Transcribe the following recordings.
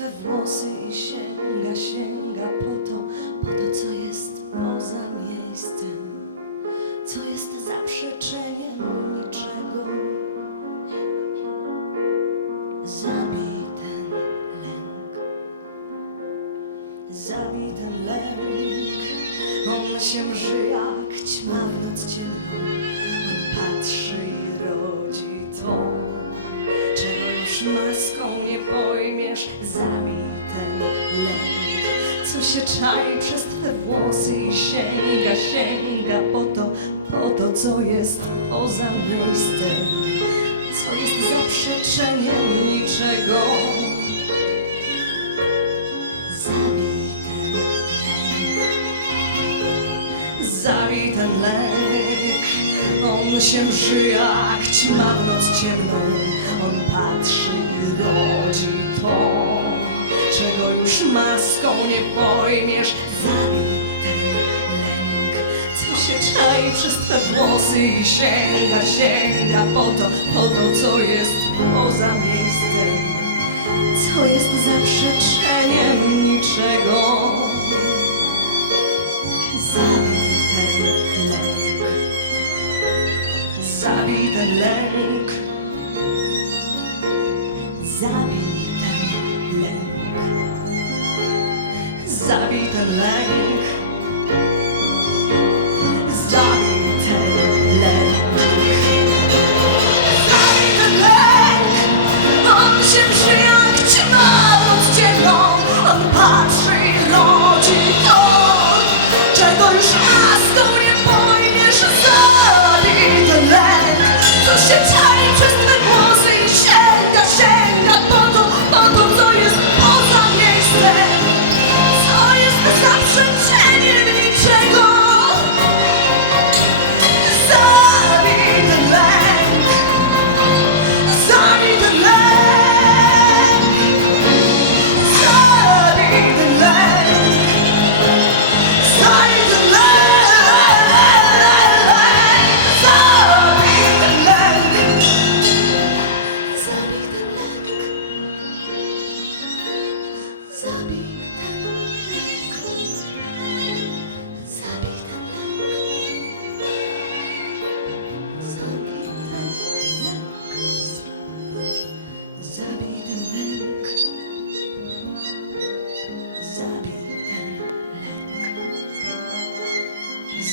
Twe włosy i sięga, sięga po to, po to, co jest poza miejscem, co jest zaprzeczeniem niczego. Zabij ten lęk, zabij ten lęk, on się mrzy jak ćma w noc ciemną, on patrzy i rodzi to czego już maską nie zabij ten lęk, co się czai przez twe włosy i sięga, sięga po to, po to, co jest poza miejscem, co jest zaprzeczeniem niczego. Zabij ten lęk, zabij ten lęk, on się mrzy jak ćma w noc ciemną, on patrzy i rodzi to, czego już maską nie pojmiesz. Zabij ten lęk, co się czai przez twe włosy i sięga, sięga po to, po to, co jest poza miejscem, co jest zaprzeczeniem Ten lęk. Zabij lęk. Lęk.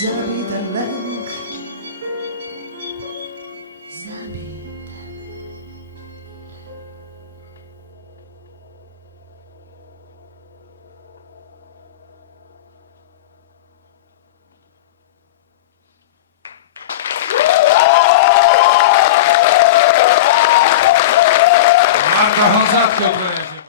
Zabij ten